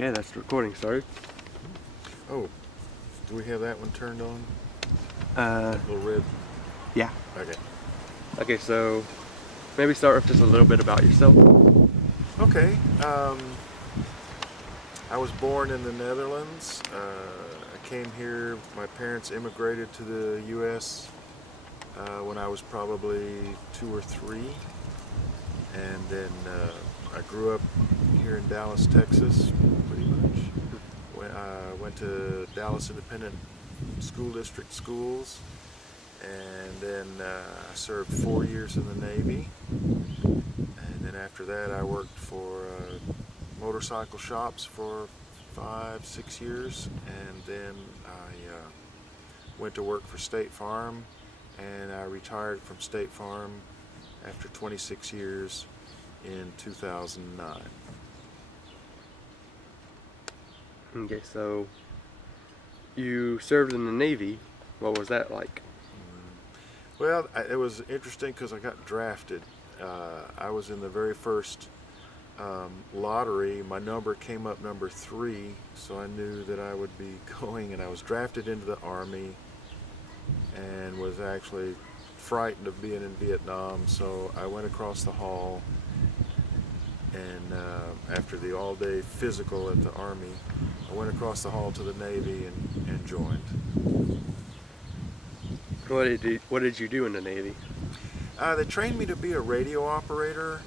Okay, that's the recording started. Oh, do we have that one turned on? Uh, Little red. yeah. Okay. Okay, so maybe start with just a little bit about yourself. Okay. I was born in the Netherlands. I came here. My parents immigrated to the U.S. When I was probably 2 or 3, and then I grew up here in Dallas, Texas, pretty much. I went to Dallas Independent School District schools, and then I served 4 years in the Navy, and then after that I worked for motorcycle shops for 5, 6 years, and then I went to work for State Farm, and I retired from State Farm after 26 years in 2009. Okay, so you served in the Navy. What was that like? Well, it was interesting because I got drafted. I was in the very first lottery. My number came up number 3, so I knew that I would be going, and I was drafted into the Army and was actually frightened of being in Vietnam, so I went across the hall, and after the all-day physical at the Army, I went across the hall to the Navy and joined. What did you do in the Navy? They trained me to be a radio operator,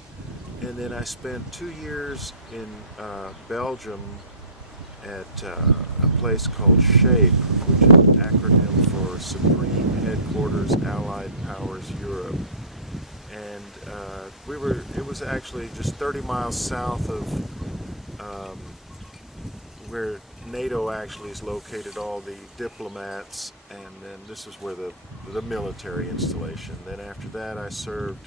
and then I spent 2 years in Belgium at a place called SHAPE, which is an acronym for Supreme Headquarters Allied Powers Europe. And it was actually just 30 miles south of where NATO actually is located, all the diplomats, and then this is where the military installation. Then after that I served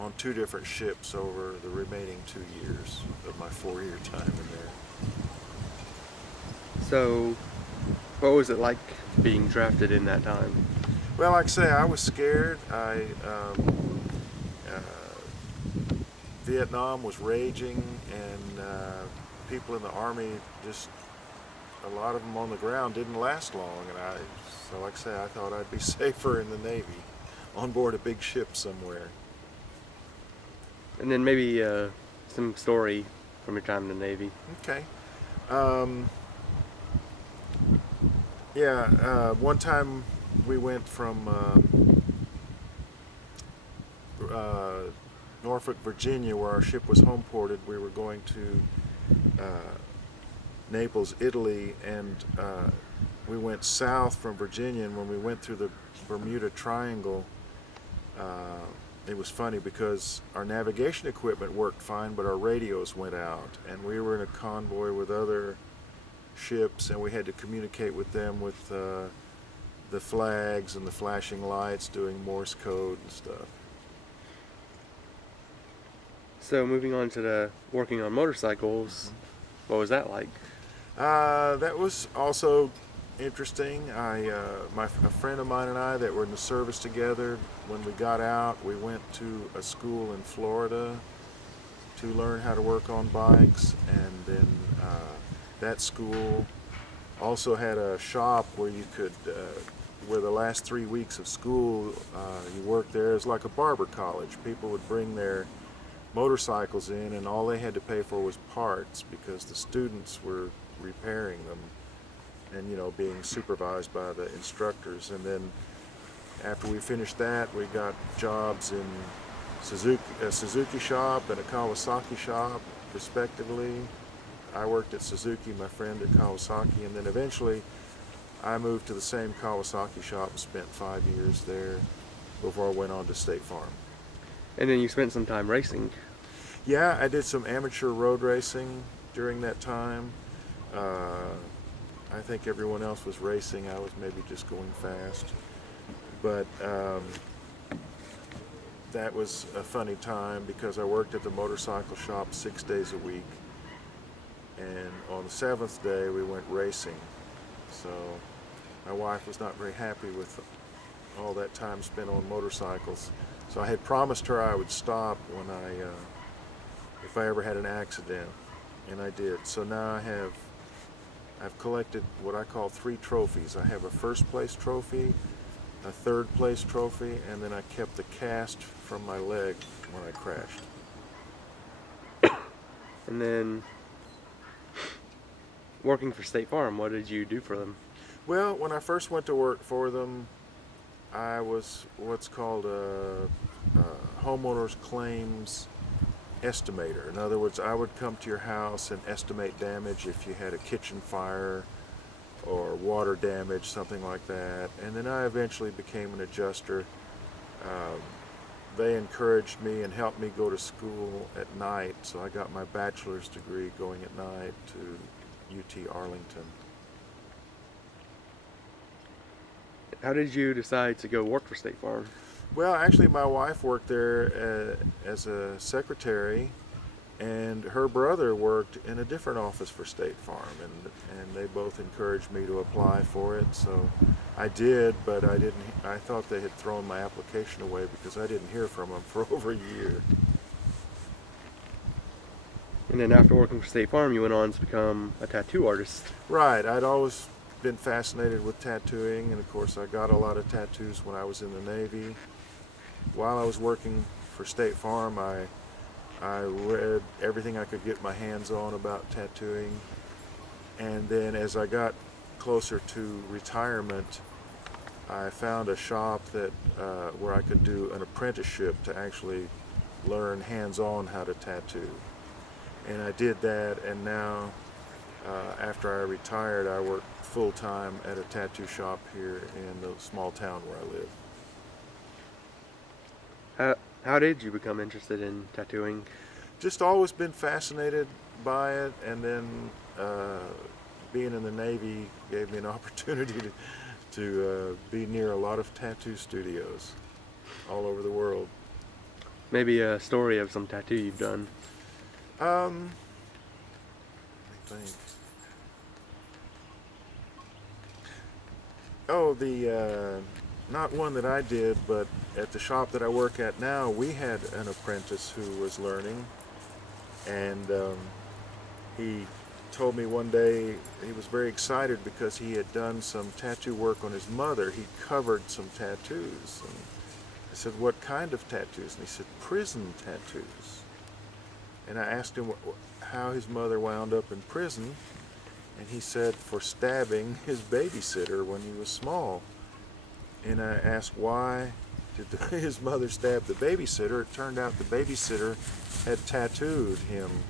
on 2 different ships over the remaining 2 years of my 4-year time in there. So, what was it like being drafted in that time? Well, like I say, I was scared. Vietnam was raging, and people in the Army, just a lot of them on the ground didn't last long, and so like I say, I thought I'd be safer in the Navy, on board a big ship somewhere. And then maybe some story from your time in the Navy. Okay. One time we went from Norfolk, Virginia, where our ship was home ported. We were going to Naples, Italy, and we went south from Virginia, and when we went through the Bermuda Triangle, it was funny because our navigation equipment worked fine, but our radios went out, and we were in a convoy with other ships, and we had to communicate with them with the flags and the flashing lights, doing Morse code and stuff. So moving on to the working on motorcycles, what was that like? That was also interesting. A friend of mine and I that were in the service together, when we got out, we went to a school in Florida to learn how to work on bikes, and then that school also had a shop where you could, where the last 3 weeks of school, you worked there. It was like a barber college. People would bring their motorcycles in, and all they had to pay for was parts, because the students were repairing them and, you know, being supervised by the instructors. And then after we finished that, we got jobs in a Suzuki shop and a Kawasaki shop, respectively. I worked at Suzuki, my friend at Kawasaki, and then eventually I moved to the same Kawasaki shop and spent 5 years there before I went on to State Farm. And then you spent some time racing. Yeah, I did some amateur road racing during that time. I think everyone else was racing. I was maybe just going fast. But that was a funny time because I worked at the motorcycle shop 6 days a week. And on the 7th day, we went racing. So my wife was not very happy with all that time spent on motorcycles. So I had promised her I would stop when if I ever had an accident. and I did. So now I've collected what I call 3 trophies. I have a first place trophy, a third place trophy, and then I kept the cast from my leg when I crashed. And then working for State Farm, what did you do for them? Well, when I first went to work for them, I was what's called a homeowner's claims estimator. In other words, I would come to your house and estimate damage if you had a kitchen fire or water damage, something like that. And then I eventually became an adjuster. Um, they encouraged me and helped me go to school at night, so I got my bachelor's degree going at night to UT Arlington. How did you decide to go work for State Farm? Well, actually, my wife worked there as a secretary, and her brother worked in a different office for State Farm, and they both encouraged me to apply for it. So I did, but I didn't. I thought they had thrown my application away because I didn't hear from them for over a year. And then after working for State Farm, you went on to become a tattoo artist. Right. I'd always been fascinated with tattooing, and of course I got a lot of tattoos when I was in the Navy. While I was working for State Farm, I read everything I could get my hands on about tattooing, and then as I got closer to retirement, I found a shop that where I could do an apprenticeship to actually learn hands-on how to tattoo, and I did that. And now after I retired, I work full-time at a tattoo shop here in the small town where I live. How did you become interested in tattooing? Just always been fascinated by it, and then being in the Navy gave me an opportunity to be near a lot of tattoo studios all over the world. Maybe a story of some tattoo you've done. Let me think. Oh, not one that I did, but at the shop that I work at now, we had an apprentice who was learning, and he told me one day he was very excited because he had done some tattoo work on his mother. He covered some tattoos, and I said, "What kind of tattoos?" And he said, "Prison tattoos." And I asked him how his mother wound up in prison, and he said for stabbing his babysitter when he was small. And I asked why did his mother stab the babysitter. It turned out the babysitter had tattooed him,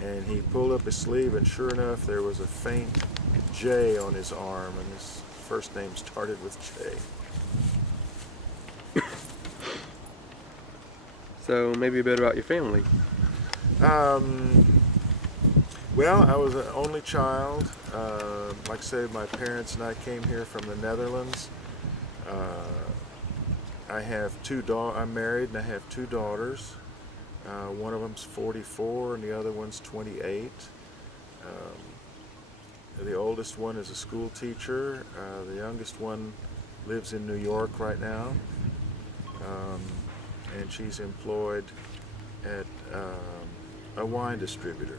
and he pulled up his sleeve, and sure enough there was a faint J on his arm, and his first name started with J. So maybe a bit about your family. Well, I was an only child. Like I said, my parents and I came here from the Netherlands. I have I'm married, and I have 2 daughters. One of them's 44 and the other one's 28. The oldest one is a school teacher. The youngest one lives in New York right now, and she's employed at a wine distributor.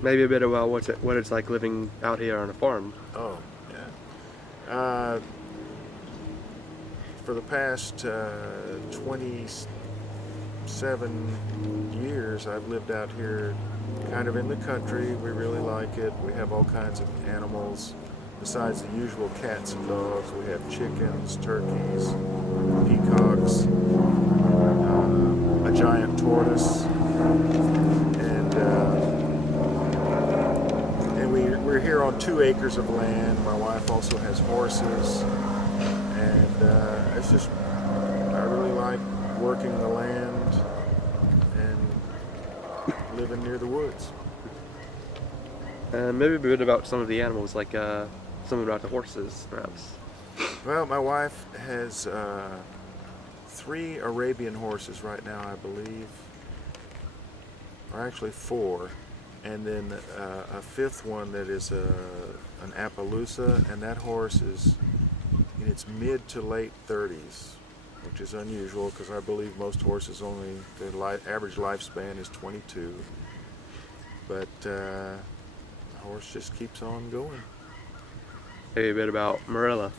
Maybe a bit about what it's like living out here on a farm. Oh, yeah. For the past 27 years, I've lived out here kind of in the country. We really like it. We have all kinds of animals. Besides the usual cats and dogs, we have chickens, turkeys, peacocks, a giant tortoise, and we're here on 2 acres of land. My wife also has horses, and it's just, I really like working the land and living near the woods. Maybe a bit about some of the animals, like something about the horses, perhaps. Well, my wife has 3 Arabian horses right now, I believe, or actually 4, and then a 5th one that is an Appaloosa, and that horse is in its mid to late 30s. which is unusual because I believe most horses only, their average lifespan is 22. But the horse just keeps on going. Tell you a bit about Marilla.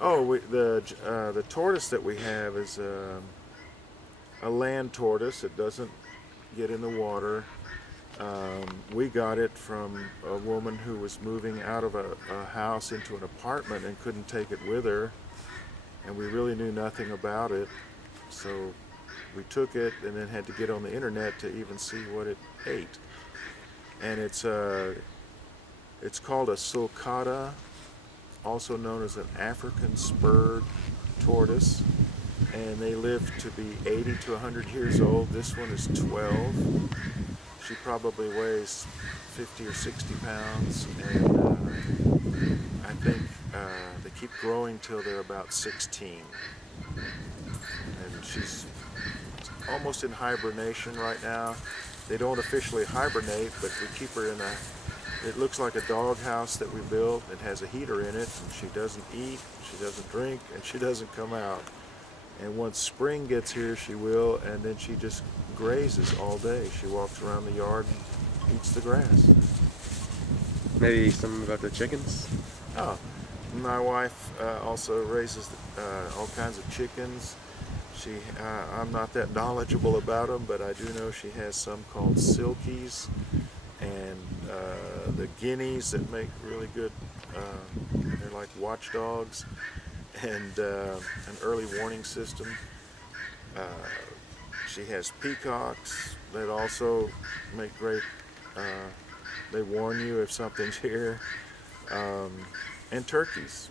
Oh, the tortoise that we have is a land tortoise. It doesn't get in the water. We got it from a woman who was moving out of a house into an apartment and couldn't take it with her, and we really knew nothing about it, so we took it and then had to get on the internet to even see what it ate. And it's called a sulcata, also known as an African spurred tortoise, and they live to be 80 to 100 years old. This one is 12. She probably weighs 50 or 60 pounds, and I think they keep growing till they're about 16. And she's almost in hibernation right now. They don't officially hibernate, but we keep her in it looks like a dog house that we built. It has a heater in it, and she doesn't eat, she doesn't drink, and she doesn't come out. And once spring gets here, she will, and then she just grazes all day. She walks around the yard and eats the grass. Maybe some about the chickens. Oh, my wife also raises all kinds of chickens. I'm not that knowledgeable about them, but I do know she has some called silkies, and the guineas that make really good, they're like watchdogs, and an early warning system. She has peacocks that also make great, they warn you if something's here, and turkeys.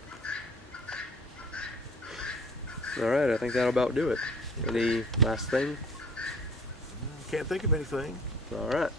All right, I think that'll about do it. Any last thing? Can't think of anything. All right.